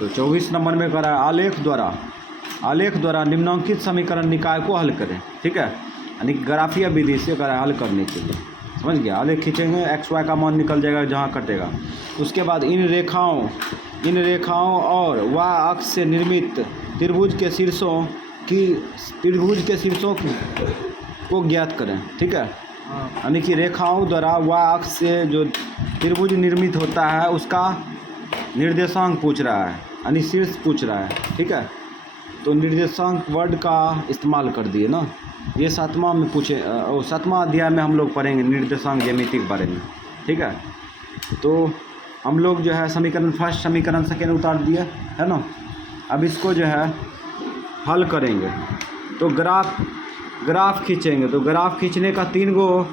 तो 24 नंबर में कह रहा है आलेख द्वारा निम्नांकित समीकरण निकाय को हल करें। ठीक है, यानी ग्राफीय विधि से कह रहा है हल करने के लिए। समझ गया, आलेख खींचेंगे, एक्स वाई का मान निकल जाएगा जहाँ कटेगा। उसके बाद इन रेखाओं और वाई अक्ष से निर्मित त्रिभुज के शीर्षों को ज्ञात करें। ठीक है, यानी कि रेखाओं द्वारा वाई अक्ष से जो त्रिभुज निर्मित होता है उसका निर्देशांक पूछ रहा है, यानी शीर्ष पूछ रहा है। ठीक है, तो निर्देशांक वर्ड का इस्तेमाल कर दिए ना। ये 7वां में पूछे, 7वां अध्याय में हम लोग पढ़ेंगे निर्देशांक ज्यामिति के बारे में। ठीक है, तो हम लोग जो है समीकरण फर्स्ट समीकरण सेकेंड उतार दिए है ना। अब इसको जो है हल करेंगे तो ग्राफ खींचेंगे। तो ग्राफ खींचने का 3 गो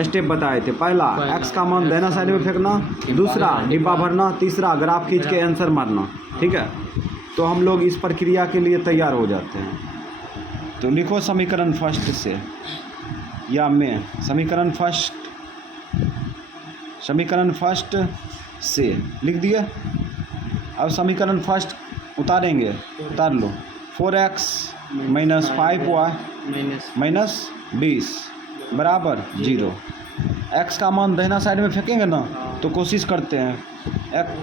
स्टेप बताए थे। पहला एक्स का मान दाहिना साइड में फेंकना, दूसरा डिब्बा भरना, तीसरा ग्राफ खींच के आंसर मारना। ठीक है, तो हम लोग इस प्रक्रिया के लिए तैयार हो जाते हैं। तो लिखो समीकरण फर्स्ट से या में समीकरण फर्स्ट से लिख दिए। अब समीकरण फर्स्ट उतारेंगे, उतार लो। 4x माइनस 5y माइनस 20 बराबर 0। x का मान दाहिना साइड में फेंकेंगे ना, तो कोशिश करते हैं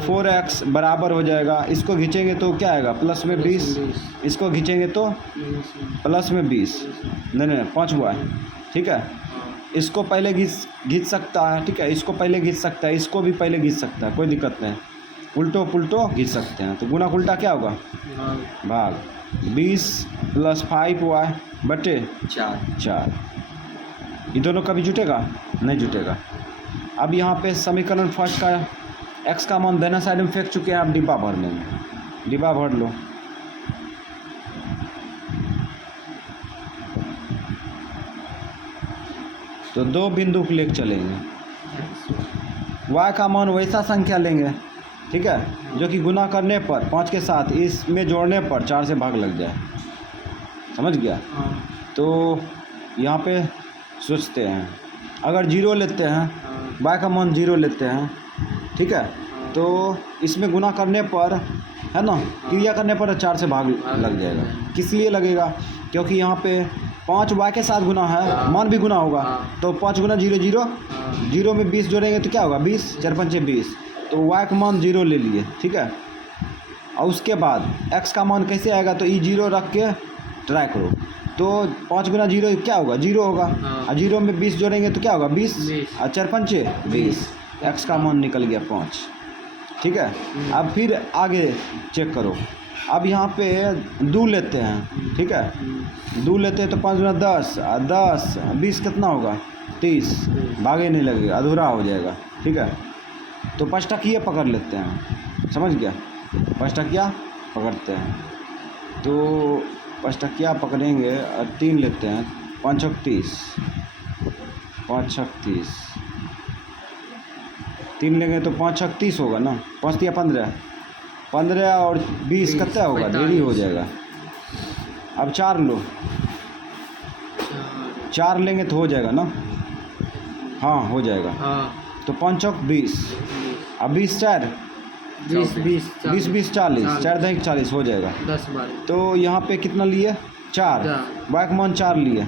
4x बराबर हो जाएगा। इसको खींचेंगे तो क्या आएगा, प्लस में 20। इसको खींचेंगे तो प्लस में 20, नहीं 5y। ठीक है, इसको पहले खींच सकता है। ठीक है, इसको पहले खींच सकता है, इसको भी पहले खींच सकता है, कोई दिक्कत नहीं। उल्टो पुल्टो खींच सकते हैं। तो गुना उल्टा क्या होगा, भाग 20 प्लस 5y बटे 4। ये दोनों कभी जुटेगा, नहीं जुटेगा। अब यहाँ पे समीकरण फर्स्ट का x का मान दाहिना साइड में फेंक चुके हैं। आप डिब्बा भर लेंगे, डिब्बा भर लो। तो 2 बिंदु को लेकर चलेंगे। y का मान वैसा संख्या लेंगे, ठीक है, जो कि गुना करने पर 5 के साथ इसमें जोड़ने पर 4 से भाग लग जाए। समझ गया। तो यहाँ पे सोचते हैं, अगर 0 लेते हैं, y का मान 0 लेते हैं। ठीक है, तो इसमें गुना करने पर है ना, क्रिया करने पर 4 से भाग लग जाएगा। किस लिए लगेगा, क्योंकि यहाँ पे 5y के साथ गुना है, मान भी गुना होगा। तो 5 गुना 0 0, 0 में 20 जोड़ेंगे तो क्या होगा, 20 4 5 20। तो y का मान 0 ले लिए। ठीक है, और उसके बाद x का मान कैसे आएगा, तो ये 0 रख के ट्राई करो। तो 5 गुना 0 क्या होगा, 0 होगा। और 0 में 20 जोड़ेंगे तो क्या होगा, 20 और 4 5 20। x का मान निकल गया 5। ठीक है, अब फिर आगे चेक करो। अब यहाँ पे 2 लेते हैं। ठीक है, 2 लेते हैं तो 5 गुना 10 और 10 20 कितना होगा, 30। भागे नहीं लगेगा, अधूरा हो जाएगा। ठीक है, तो 5 टकिया पकड़ लेते हैं। समझ गया, 5 टकिया पकड़ते हैं। तो 5 टकिया पकड़ेंगे और 3 लेते हैं। 5 छक 30, 5 छक 30, 3 लेंगे तो 5 छक 30 होगा ना। 5 या 15, 15 और 20 कितना होगा, देरी हो जाएगा। अब 4 लो, 4 लेंगे तो हो जाएगा ना, हाँ हो जाएगा। तो 5 चौक 20, अब 20 4 20 20 40, 4 दही 40 हो जाएगा। 10 12। तो यहाँ पे कितना लिए, 4, y का मान 4 लिए।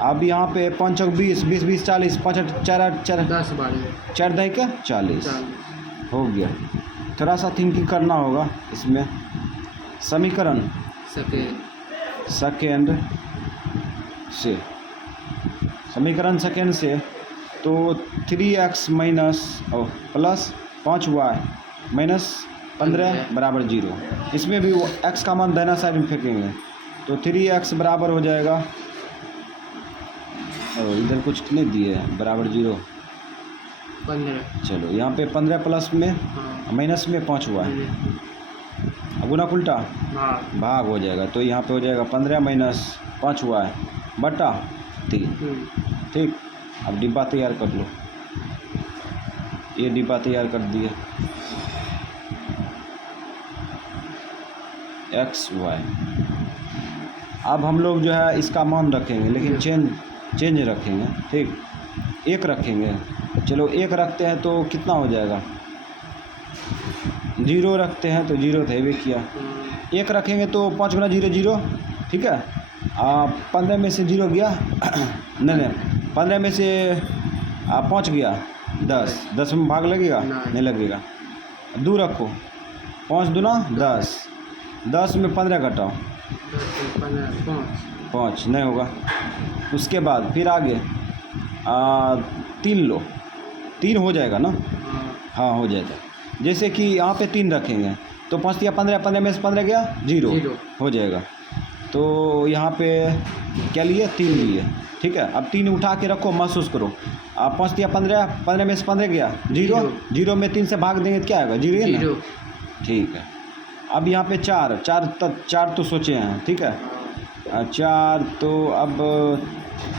अब यहाँ पे 5 चौक 20, 20 20 40, 5 4 4 10 12, 4 दही का 40 हो गया। थोड़ा सा थिंकिंग करना होगा इसमें। समीकरण सेकेंड से, समीकरण सेकेंड से तो 3x minus plus 5y minus 15 बराबर 0। इसमें भी वो x का मान दाहिना साइड में फेंकेंगे तो 3x बराबर हो जाएगा, और इधर कुछ नहीं दिए बराबर 0 15। चलो यहाँ पे 15 प्लस में माइनस में 5y, गुना उल्टा भाग हो जाएगा। तो यहाँ पे हो जाएगा 15 माइनस 5y बटा 3। ठीक, अब डिब्बा तैयार कर लो। ये डिब्बा तैयार कर दिए, एक्स वाई। अब हम लोग जो है इसका मान रखेंगे, लेकिन चेंज रखेंगे। ठीक, 1 रखेंगे। चलो 1 रखते हैं तो कितना हो जाएगा, जीरो रखते हैं तो जीरो तो हेबे किया। एक रखेंगे तो 5 गुना जीरो जीरो, ठीक है। 15 में से जीरो गया नहीं 15 में से 5 गया 10, 10 में भाग लगेगा नहीं लगेगा। 2 रखो, 5 दूना 10, 10 में 15 घटाओ 5 नहीं होगा। उसके बाद फिर आगे 3 लो, 3 हो जाएगा ना, हाँ हो जाएगा। जैसे कि यहाँ पे 3 रखेंगे तो 5 दिया 15, 15 में से 15 गया जीरो हो जाएगा। तो यहाँ पे क्या लिए 3 लिए, ठीक है। अब 3 उठा के रखो, महसूस करो। 5 दिया 15, 15 में से 15 गया जीरो, जीरो में 3 से भाग देंगे तो क्या आएगा जीरो है ना, ठीक है। अब यहाँ पे 4 तो सोचे हैं, ठीक है। 4 तो अब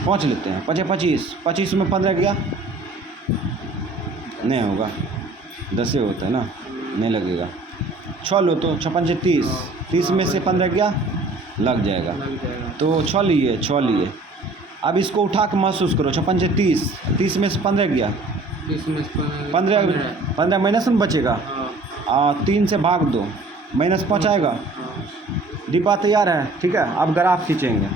5 लेते हैं, 5 25, 25 में 15 गया नहीं होगा, 10 होता है ना, नहीं लगेगा। 6 लो तो 6 5 30, 30 में से 15 गया लग जाएगा। तो 6 लिए। अब इसको उठा के महसूस करो, 6 5 30, 30 में से 15 गया 15 माइनस में बचेगा। 3 से भाग दो, -5 आएगा। डिब्बा तैयार है, ठीक है। अब ग्राफ खींचेंगे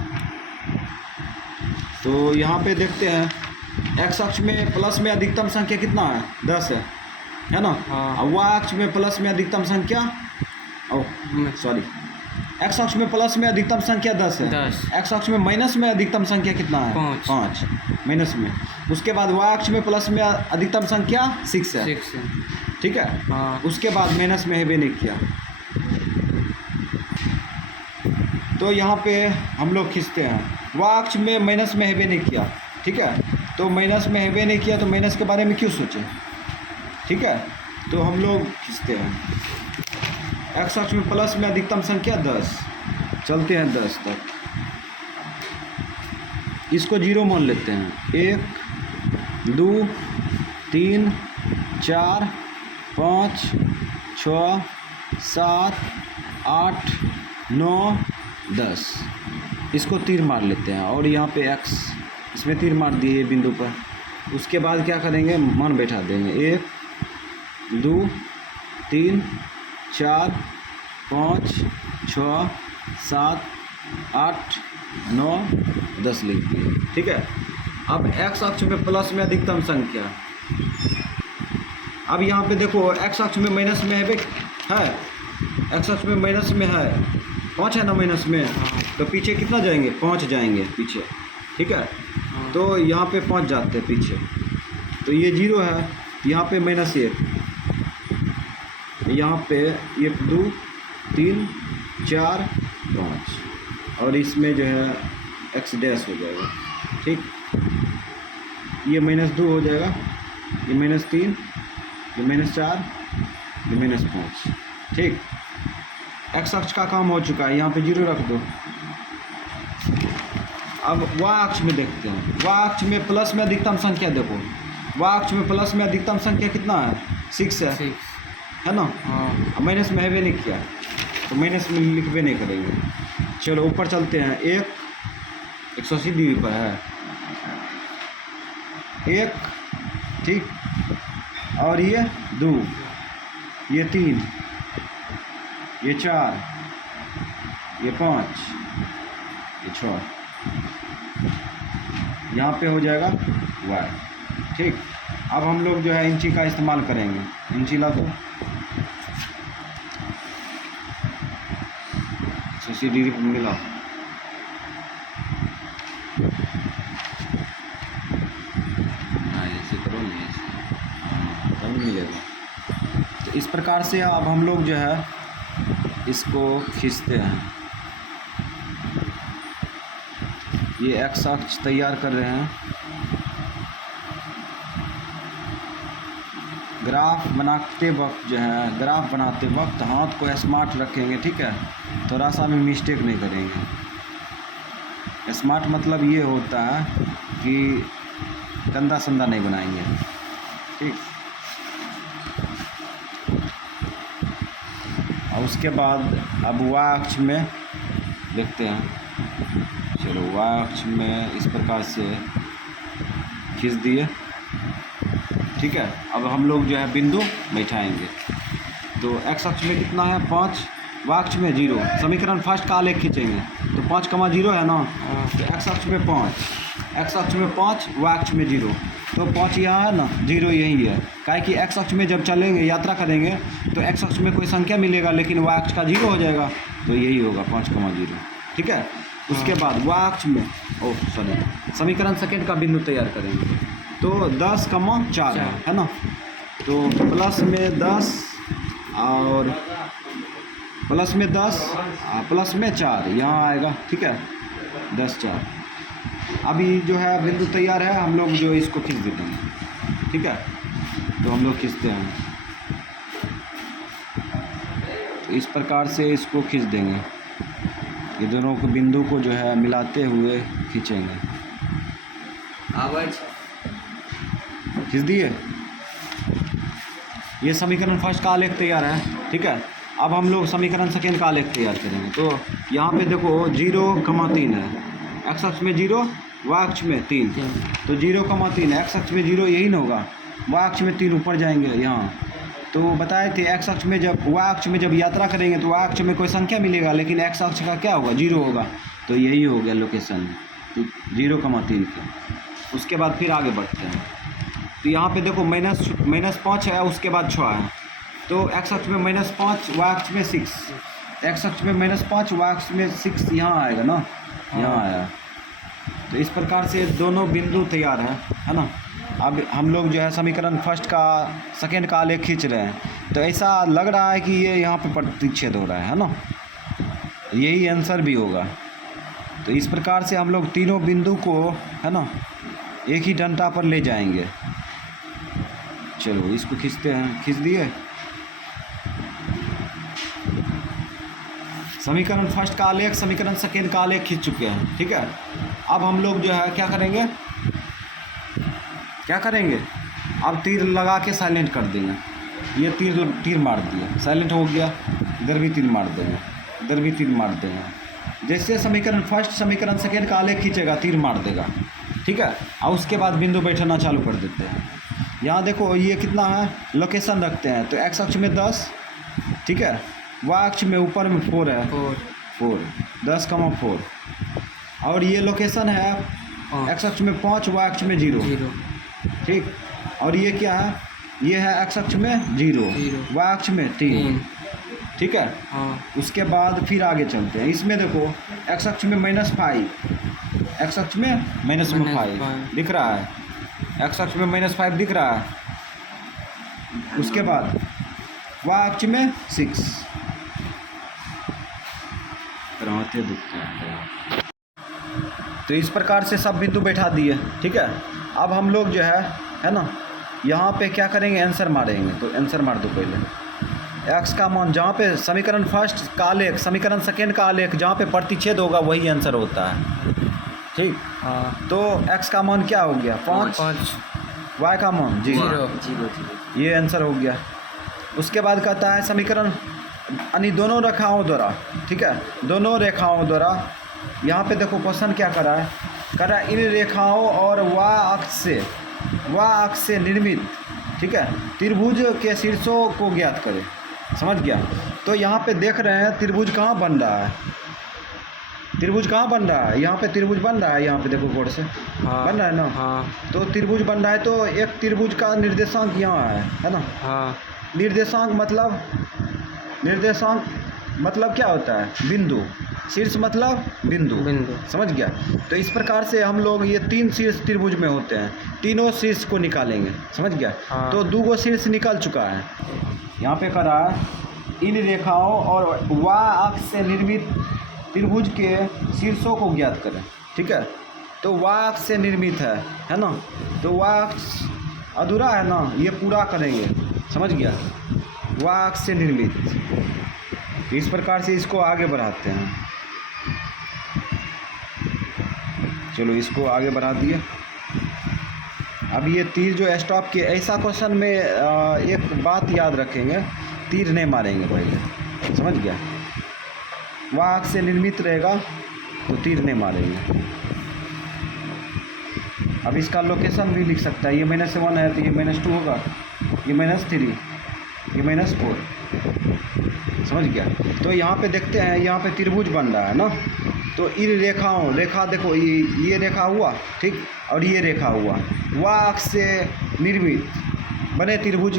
तो यहाँ पे देखते हैं एक्स अक्ष में प्लस में अधिकतम संख्या कितना है 10 है ना। और y अक्ष में प्लस में अधिकतम संख्या सॉरी एक्स अक्ष में प्लस में अधिकतम संख्या 10 है। एक्स अक्ष में माइनस में अधिकतम संख्या कितना है 5 माइनस में। उसके बाद y अक्ष में प्लस में अधिकतम संख्या 6 है, ठीक है। उसके बाद माइनस में हेबे नहीं किया। तो यहाँ पे हम लोग खींचते हैं, y अक्ष में माइनस में हेबे नहीं किया, ठीक है। तो माइनस में हेबे नहीं किया तो माइनस के बारे में क्यों सोचें, ठीक है। तो हम लोग खींचते हैं एक्स अक्ष में प्लस में अधिकतम संख्या 10, चलते हैं 10 तक। इसको 0 मान लेते हैं। 1 2 3 4 5 6 7 8 9 10, इसको तीर मार लेते हैं। और यहाँ पे x इसमें तीर मार दिए बिंदु पर। उसके बाद क्या करेंगे, मान बैठा देंगे। 1 2 3 4 5 6 7 8 9 10 लिख दिए, ठीक है। अब x अक्ष में प्लस में अधिकतम संख्या। अब यहाँ पे देखो x अक्ष में माइनस में है, x अक्ष में माइनस में है 5 है ना माइनस में, तो पीछे कितना जाएंगे 5 जाएंगे पीछे, ठीक है। तो यहाँ पे 5 जाते हैं पीछे, तो ये 0 है, यहाँ पे -1, यहाँ पे 1 2 3 4 5, और इसमें जो है x डैश हो जाएगा, ठीक। ये -2 हो जाएगा, ये -3, ये -4, ये -5, ठीक। एक्स अक्ष का काम हो चुका है, यहाँ पे 0 रख दो। अब y अक्ष में देखते हैं। y अक्ष में प्लस में अधिकतम संख्या देखो, y अक्ष में प्लस में अधिकतम संख्या कितना है 6 है ना। माइनस में हेबे नहीं किया तो माइनस में लिखबे नहीं करेंगे। चलो ऊपर चलते हैं। 180 डिग्री पर है 1, ठीक। और ये 2, ये 3, ये 4, ये 5, ये 6, यहाँ पे हो जाएगा y, ठीक। अब हम लोग जो है इंची का इस्तेमाल करेंगे। इंची ला दो, 80 डिग्री पर मिला। ऐसे करो ना, ऐसे तब मिलेगा। तो इस प्रकार से अब हम लोग जो है इसको खींचते हैं। ये एक्स अक्ष तैयार कर रहे हैं। ग्राफ बनाते वक्त जो है, ग्राफ बनाते वक्त हाथ को स्मार्ट रखेंगे, ठीक है। थोड़ा सा भी मिस्टेक नहीं करेंगे। स्मार्ट मतलब ये होता है कि गंदा संदा नहीं बनाएंगे, ठीक। और उसके बाद अब y अक्ष में देखते हैं। चलो y अक्ष में इस प्रकार से खींच दिए, ठीक है। अब हम लोग जो है बिंदु बैठाएंगे। तो एक्स अक्ष में कितना है 5, वाई अक्ष में 0। समीकरण फर्स्ट का आलेख खींचेंगे तो 5,0 है ना, तो एक्स अक्ष में 5, एक्स अक्ष में 5, वाई अक्ष में 0। तो 5 यहाँ है ना, 0 यही है। काहे कि एक्स अक्ष में जब चलेंगे, यात्रा करेंगे तो एक्स अक्ष में कोई संख्या मिलेगा लेकिन वाई अक्ष का 0 हो जाएगा, तो यही होगा 5,0। ठीक है। उसके बाद वाई अक्ष में समीकरण सेकेंड का बिंदु तैयार करेंगे तो 10,4 है ना, तो प्लस में 10 और प्लस में 10 प्लस में 4 यहाँ आएगा। ठीक है, 10, 4। अभी जो है बिंदु तैयार है, हम लोग जो इसको खींच देते हैं। ठीक है, तो हम लोग खींचते हैं, तो इस प्रकार से इसको खींच देंगे। ये दोनों को बिंदु को जो है मिलाते हुए खींचेंगे। आवाज खींच दिए। ये समीकरण फर्स्ट का आलेख तैयार है। ठीक है, अब हम लोग समीकरण सेकेंड का आलेख तैयार करेंगे। तो यहाँ पे देखो 0,3 है, एक्स अक्ष में 0, वाई अक्ष में 3, तो 0,3 एक्स अक्ष में 0 यही ना होगा, वाई अक्ष में 3 ऊपर जाएंगे यहाँ। तो बताए थे एक्स अक्ष में जब वाई अक्ष में जब यात्रा करेंगे तो वाई अक्ष में कोई संख्या मिलेगा लेकिन एक्स अक्ष का क्या होगा, 0 होगा, तो यही हो गया लोकेशन, तो 0,3 का। उसके बाद फिर आगे बढ़ते हैं। तो यहाँ पे देखो -5 है, उसके बाद 6 है, तो एक्स अक्ष में -5, वाई अक्ष में 6, एक्स अक्ष में -5, वाई अक्ष में 6 यहाँ आएगा ना, यहाँ आया। तो इस प्रकार से दोनों बिंदु तैयार है ना। अब हम लोग जो है समीकरण फर्स्ट का सेकेंड का आलेख खींच रहे हैं, तो ऐसा लग रहा है कि ये यहाँ पे प्रतिच्छेद हो रहा है ना, यही आंसर भी होगा। तो इस प्रकार से हम लोग तीनों बिंदु को है ना एक ही डंडा पर ले जाएंगे। चलो इसको खींचते हैं, खींच दिए। समीकरण फर्स्ट का आलेख, समीकरण सेकेंड का आलेख खींच चुके हैं। ठीक है, अब हम लोग जो है क्या करेंगे, अब तीर लगा के साइलेंट कर देंगे। ये तीर मार दिया, साइलेंट हो गया। इधर भी तीर मार देंगे, इधर भी तीर मार देंगे। जैसे समीकरण फर्स्ट समीकरण सेकेंड का आलेख खींचेगा, तीर मार देगा। ठीक है, और उसके बाद बिंदु बैठना चालू कर देते हैं। यहाँ देखो ये कितना है, लोकेशन रखते हैं, तो एक्स अक्ष में 10, ठीक है, वाई अक्ष में ऊपर में 4 है, 4 10,4, और ये लोकेशन है एक्स अक्ष में 5, वाई अक्ष में 0। ठीक, और ये क्या है, ये है एक्स अक्ष में 0, वाई अक्ष में 3। ठीक है, उसके बाद फिर आगे चलते हैं। इसमें देखो एक्स अक्ष में -5, एक्स अक्ष में -5 दिख रहा है, एक्स अक्ष में -5 दिख रहा है। उसके बाद वाई अक्ष में 6 रहते दिखते हैं। तो इस प्रकार से सब बिंदु बैठा दिए। ठीक है, अब हम लोग जो है ना यहाँ पे क्या करेंगे, आंसर मारेंगे। तो आंसर मार दो पहले। एक्स का मान जहाँ पे समीकरण फर्स्ट का आलेख, समीकरण सेकेंड का आलेख जहाँ पे प्रतिच्छेद होगा वही आंसर होता है। ठीक, तो एक्स का मान क्या हो गया, 5, वाई का मान 0, ये आंसर हो गया। उसके बाद कहता है समीकरण यानी दोनों रेखाओं द्वारा, ठीक है, दोनों रेखाओं द्वारा, यहाँ पे देखो क्वेश्चन क्या कर रहा है इन रेखाओं और वाई अक्ष से निर्मित, ठीक है, त्रिभुज के शीर्षों को ज्ञात करें। समझ गया। तो यहाँ पे देख रहे हैं त्रिभुज कहाँ बन रहा है, त्रिभुज कहाँ बन रहा है, यहाँ पे त्रिभुज बन रहा है, यहाँ पे देखो बोर्ड से बन रहा है ना। तो त्रिभुज बन रहा है, तो एक त्रिभुज का निर्देशांक यहाँ है ना। निर्देशांक मतलब क्या होता है, बिंदु। शीर्ष मतलब बिंदु। समझ गया। तो इस प्रकार से हम लोग ये 3 शीर्ष त्रिभुज में होते हैं, तीनों शीर्ष को निकालेंगे। समझ गया। तो 2 शीर्ष निकल चुका है। यहाँ पे कह रहा है इन रेखाओं और वाई अक्ष से निर्मित त्रिभुज के शीर्षों को ज्ञात करें। ठीक है, तो वाई अक्ष से निर्मित है ना, तो वाई अक्ष अधूरा है ना, ये पूरा करेंगे। समझ गया। वाई अक्ष से निर्मित, इस प्रकार से इसको आगे बढ़ाते हैं। चलो इसको आगे बढ़ा दिए। अब ये तीर जो स्टॉप किए, ऐसा क्वेश्चन में एक बात याद रखेंगे, तीर नहीं मारेंगे पहले। समझ गया। वाई अक्ष से निर्मित रहेगा तो तीर नहीं मारेंगे। अब इसका लोकेशन भी लिख सकता है, ये -1 है तो ये -2 होगा, ये -3, ये -4, समझ गया। तो यहाँ पे देखते हैं, यहाँ पे त्रिभुज बन रहा है ना, तो इन रेखाओं, रेखा देखो ये रेखा हुआ, ठीक, और ये रेखा हुआ, वह अक्ष से निर्मित बने त्रिभुज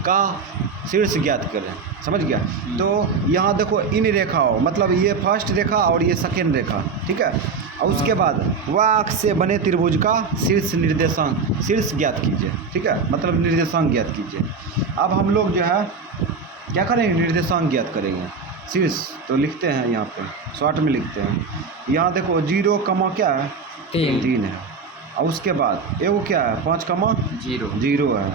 का शीर्ष ज्ञात करें। समझ गया। तो यहाँ देखो इन रेखाओं, मतलब ये फर्स्ट रेखा और ये सेकेंड रेखा, ठीक है, और उसके बाद वह अक्ष से बने त्रिभुज का शीर्ष निर्देशांक, शीर्ष ज्ञात कीजिए, ठीक है, मतलब निर्देशांक ज्ञात कीजिए। अब हम लोग जो है क्या करेंगे, निर्देशांक ज्ञात करेंगे। शीर्ष तो लिखते हैं यहाँ पे, शॉर्ट में लिखते हैं। यहाँ देखो 0 कमा क्या है, 3 है, और उसके बाद एगो क्या है 5 कमा 0 है।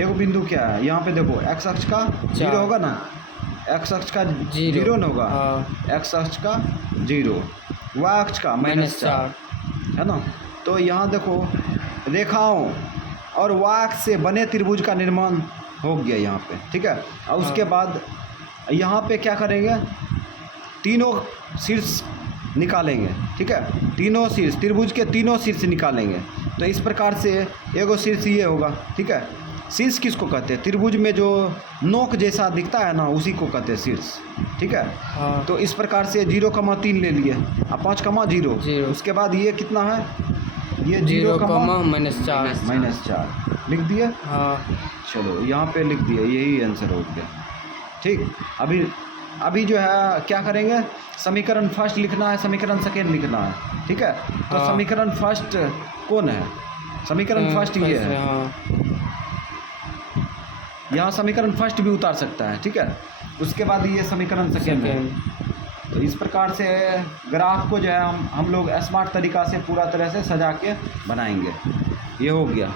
एगो बिंदु क्या है, यहाँ पे देखो एक्स अक्ष का 0 होगा ना, एक्स अक्ष का 0 न होगा, एक्स अक्ष का 0, y अक्ष का -4 है ना। तो यहाँ देखो रेखाओं और y अक्ष से बने त्रिभुज का निर्माण हो गया यहाँ पे, ठीक है। और उसके बाद यहाँ पे क्या करेंगे, तीनों शीर्ष निकालेंगे, ठीक है, तीनों शीर्ष, त्रिभुज के तीनों शीर्ष निकालेंगे। तो इस प्रकार से एगो शीर्ष ये होगा, ठीक है। शीर्ष किसको कहते हैं, त्रिभुज में जो नोक जैसा दिखता है ना, उसी को कहते हैं शीर्ष, ठीक है। तो इस प्रकार से 0,3 ले लिए, अब 5,0, उसके बाद ये कितना है, ये 0,-4 लिख दिए। चलो यहाँ पे लिख दिए, यही आंसर हो गया, ठीक। अभी जो है क्या करेंगे, समीकरण फर्स्ट लिखना है, समीकरण सेकेंड लिखना है, ठीक है। तो समीकरण फर्स्ट कौन है, समीकरण फर्स्ट ये है, यहाँ समीकरण फर्स्ट भी उतार सकता है, ठीक है। उसके बाद ये समीकरण सेकेंड है। तो इस प्रकार से ग्राफ को जो है हम लोग स्मार्ट तरीक़ा से पूरा तरह से सजा के बनाएंगे। ये हो गया।